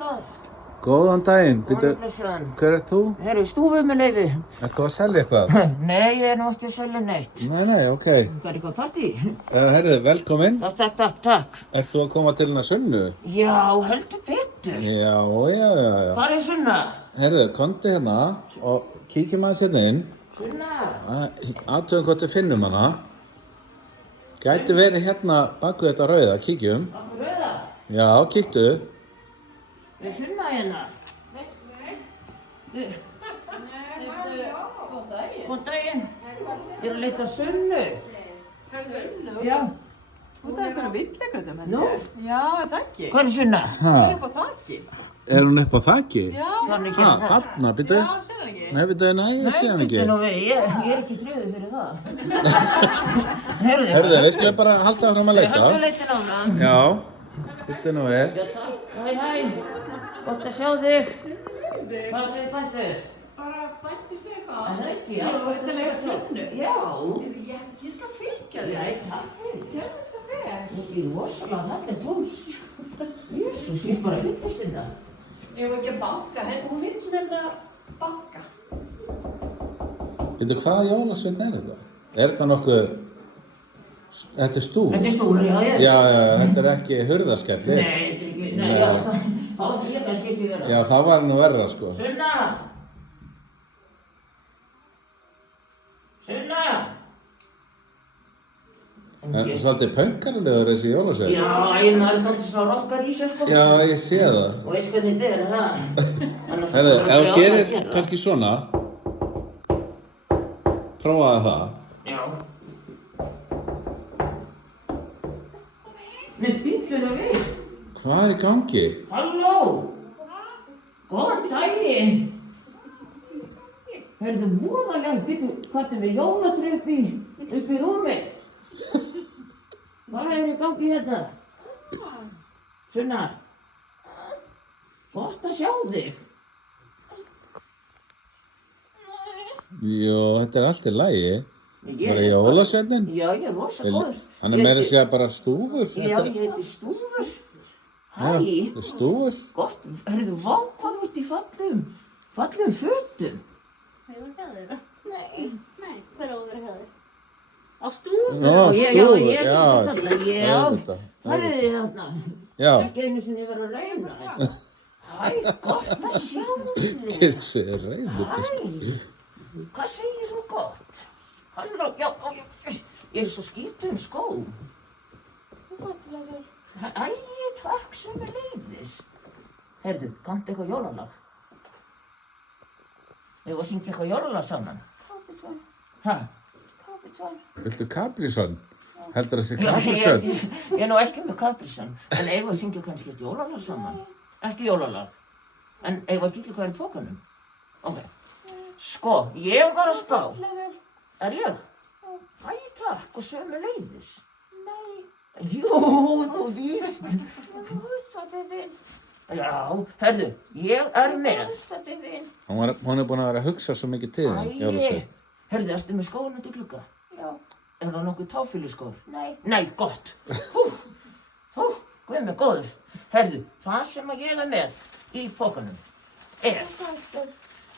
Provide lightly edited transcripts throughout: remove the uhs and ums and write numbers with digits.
góð. Góðan daginn, býttu, Blessaðan. hver ert þú? Herru, stúfur með leyfi. Ert þú að selja eitthvað? Nei, ég er nú ekki að selja neitt. Nei, ok. Það er eitthvað partí. Herðu, velkomin. Takk. Ert þú að koma til hérna Sunnu? Já, heldur betur. Já. Hvar er Sunna? Herðu, komdu hérna og kíkjum aðeins hérna inn. Sunna? Athugum hvort við finnum hana. Gæti verið hérna bak við þetta rauða, kíkjum. Akkur rauða? Já, kíktu. Er Sunna hérna? Nei. Góðan daginn. Ég er að leita að Sunnu. Sunnu? Já. Þú ert eitthvað villigötum henni. Nú? Já, það ekki. Hvar er Sunna? Hún er upp á þakki. Er hún upp á þaki? Já. Hvað er ekki hérna? Þarna, býttu. Já, sér hann ekki. Nei, býttu, ég sé hann ekki. Nei, býttu nú við, ég er ekki tröður fyrir það. Herðu, við skulum bara halda áfram að leita. Haldu leitin áfram. Já, býttu nú við. Já, takk. Hæ. Gott að sjá þig. Hvað segir bændu? Bara bætti sig eitthvað. Það er ekki, já. Þú ert að leika Sunnu. Já. Ég skal fylgja þig. Já, takk fyrir. Gjörðu þess að vel. Ég er rosalega falleg tóls. Jesús, ég er bara vitlaust þetta. Ég var ekki að banka, hún vill nefnilega banka. Býttu, hvaða jólasveinn er þetta? Er þetta nokkuð... Þetta er stúr? Þetta er stóri, já. Já, þetta er ekki hurðaskelli. Nei, þetta er ekki, nei, já, þá ætti ég kannski ekki vera. Já, það var nú verra, sko. Sunna! Svolítið pönkarlegur þessi jólasveinn. Já, maður er alltaf svona rockar í sér, sko. Já, ég sé það. Og veist hvernig þetta er, það? Herðu, ef þú gerir kannski svona, prófaðu það. Já. Nei, býttu nú við. Hvað er í gangi? Halló! Góðan daginn! Heyrðu, voðalega, býttu, hvað er með jólatréð upp í rúmi? Hvað er í gangi hérna? Sunna? Gott að sjá þig. Jó, þetta er allt í lagi. Ég Bara jólasveinin? Já, ég er rosa góður. Hann er meira að segja bara stúfur. Já, ég heiti Stúfur. Hæ. Já, þetta er stúfur. Gott, heyrðu, vá, hvað þú ert í fallegum fötum. Hefur verið hjá þér? Nei, hver á að vera hjá þér? Á stúfur? Já, stúfur, ég já. auðvitað. Það er þarna. Já. Ekki einu sinni verið að reyna. Hæ, gott að sjá þig. Þessi er reyður. Hæ, hvað segir þú gott? Halló, já, ég er svo skítur skó. Þú fallegur. Æ, takk sem er leiðis. Heyrðu, kanntu eitthvað jólalag? Ég var að syngja eitthvað jólalag saman. Kapitón. Hæ? Kapitón. Viltu Capri-Sun? Heldur þessi Já, Capri-Sun? ég er nú ekki með Capri-Sun, en eigum að syngja kannski eitthvað jólalag saman. Ekki jólalag, en eigum að kíkja hvað er í pokanum. Ok, sko, ég var að spá. Fallegur. Er ég? Æ, takk, og sömuleiðis. Nei, Jú, þú víst. þú húsfatið þinn. Já, herðu, ég er með. Húsfatið þinn. Hún er búin að vera að hugsa svo mikið til þín, jólasveinn. Herðu, ertu með skóinn undir glugga? Já. Er það nokkuð táfýluskór? Nei. Nei, gott. Guð með góður. Herðu, það sem að ég er með í pokanum er, Sætur.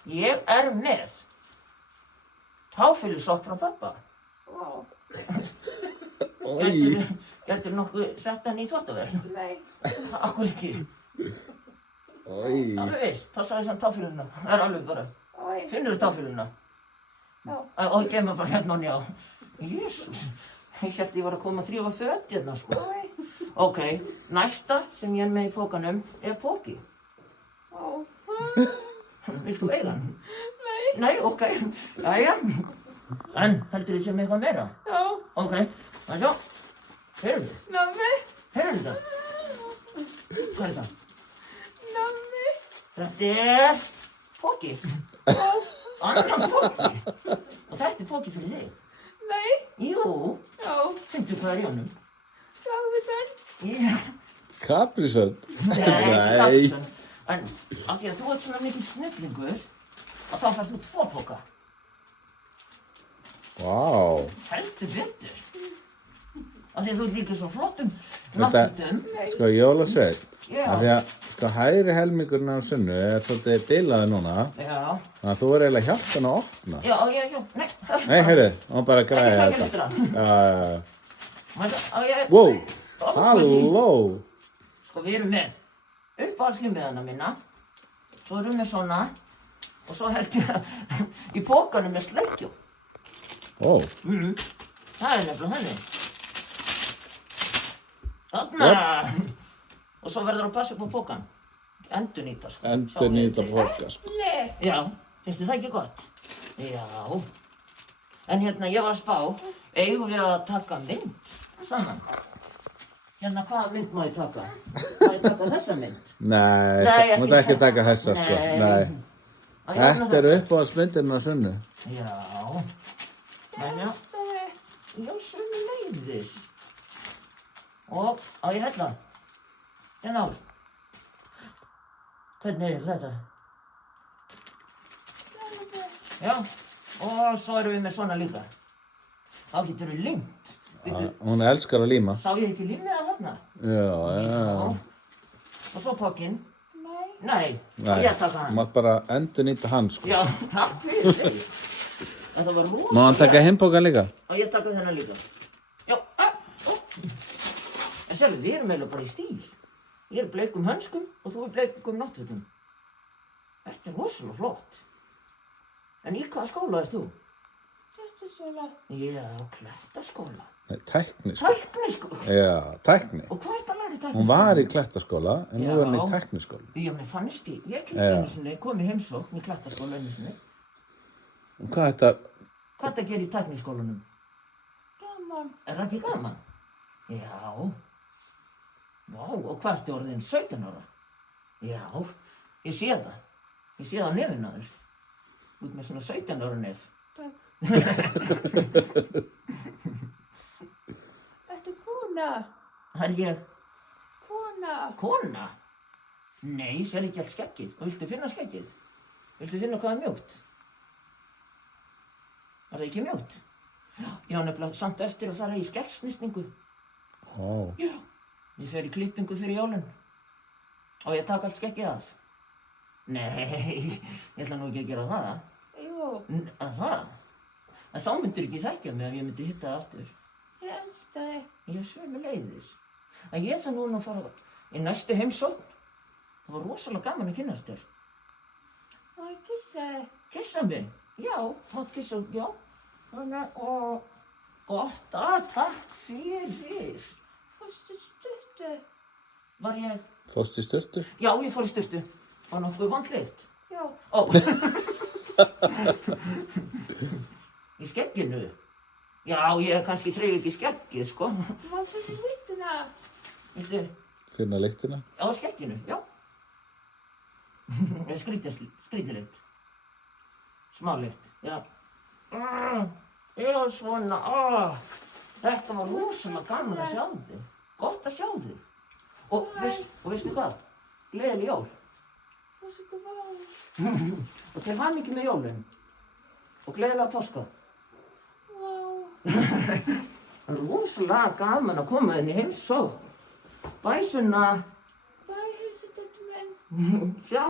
ég er með táfýlusokk frá pappa. Vá. Gætirðu nokkuð sett hann í þvottavél? Nei. Akkur ekki. Oj. Alveg veist, passaði samt táfýluna. Það er alveg bara. Æ. Finnurðu táfýluna? Já. Og ég kemur bara hérna og njá. Jésús, ég hélt ég var að koma að þrífa föt hérna, sko. Æ. Ok, næsta sem ég er með í pokanum er póki. Vá. Vilt þú eiga hann? Nei, ok. Jæja. En, heldur þið sem eitthvað meira? Já. Ok, það sjá. Heyrðu, Nammi. heyrðu það. Hvað er það? Nammi. Þetta er póki. Annan póki. Og þetta er póki fyrir þig. Nei. Jú, Já. finnstu hvað er í honum? Kapitón. Já. Capri-Sun? Nei, ekki Capri-Sun. En af því að þú ert svona mikil snillingur, að þá færð þú 2 póka. Vá. Heldur betur. Af því að þú ert líka svo flottum Þetta, náttútum. sko, jólasveinn, Já. af því að, sko, hægri helmingurinn á Sunnu er svolítið bilaði núna, Já. þannig að þú er eiginlega hjálpt hann að opna. Já, nei. Nei, heyrðu, hún bara Ekki græði taka þetta. hlutra. Já, wow, halló. Sko, við erum með uppáhaldslímiðana mína, svo erum við svona, og svo held ég að í pókanum er sleggju. Ó, Það er nefnilega henni. Þarna! Og svo verður að passa upp á pókan. Endurnýta, sko. endurnýta póka, sko. Já, finnst þið það ekki gott? Já. En hérna, ég var að spá, eigum við að taka mynd saman? Hérna, hvaða mynd má ég taka? Má ég taka þessa mynd? Nei, Nei, þú mátt ekki taka þessa, sko. Nei. Á ég opna Þetta er uppáhaldsmyndin á Sunnu. Já. Já. Já, sömuleiðis. Og á ég hérna. Hérna á. Hvernig er þetta? Já. Og svo erum við með svona líka. Þá getur við límt. Hún elskar að líma. Sá ég ekki límið að þarna? Já. Og svo pokkinn. Nei. Nei, Ég taka þú hann. mátt bara endurnýta hann, sko. Já, takk fyrir þig. Þetta var rosa. Má hann taka himpókan líka? Og ég taka þennan líka. Já, En sérðu, við erum eiginlega bara í stíl. Ég er í bleikum hönskum og þú er bleikum náttfötum. Þetta er rosalega flott. En í hvaða skóla ert þú? Klettaskóla. Já, Klettaskóla. Nei, tækni, sko. Tækniskóla. Já, tækni. Og hvað ertu að læra í tækniskóla? Hún var í Klettaskóla, en nú er hún í Já. tækniskóla. Já, mér fannst ég. Ég kíkti Já. einu sinni, kom í heimsókn í Klettaskóla einu sinni. Og hvað er þetta? Hvað ertu að gera í tækniskólanum? Gaman. Er það ekki gaman? Já. Vá, og hvað ertu orðin 17 ára? Já, ég sé það. Ég sé það á nefinu á þér. Þú ert með svona 17 ára nef. Takk. Ertu kona? Það er ég Kona. kona. Nei, sér ekki allt skeggið. Og viltu finna skeggið? Viltu finna hvað er mjúkt? Er það ekki mjúkt? Já, nefnilega samt eftir að fara í skeggsnýstingu. Ó, Já. Ég fer í klippingu fyrir jólun. Og ég taka allt skeggið af. Nei, ég ætla nú ekki að gera það. Jú, Að það? En þá myndir ekki þekkja mig ef ég myndi hitta það aftur. ég elska þig. Ég er sömuleiðis. En ég ætla núna að fara í næstu heimsókn. Það var rosalega gaman að kynnast þér. Má ég kissa þig? Kissa mig? Já, mátt kissa, já. Þannig, og gott að takk fyrir. Fórstu stuttu? Var ég? fórst í styrtu? Já, ég fór í styrtu. Var nokkuð vandleitt. Já. Ó. Í skegginu? Já, ég kannski treyfi ekki skeggið, sko. Má þetta vittina? Viltu? Finna lyktina? Á skegginu, já. Skrítilegt. Smáleitt, já. Já, svona, Þetta var rosalega gaman að sjá þig. Gott að sjá þig. Og veistu hvað? Gleðileg jól. Fórstu hvað? Og til hamingju með jólin. Og gleðilega páska. Vá. Rosalega gaman að koma inn í heimsókn. Bæ, Sunna. Bæ, heilsu þetta minn. Sjá.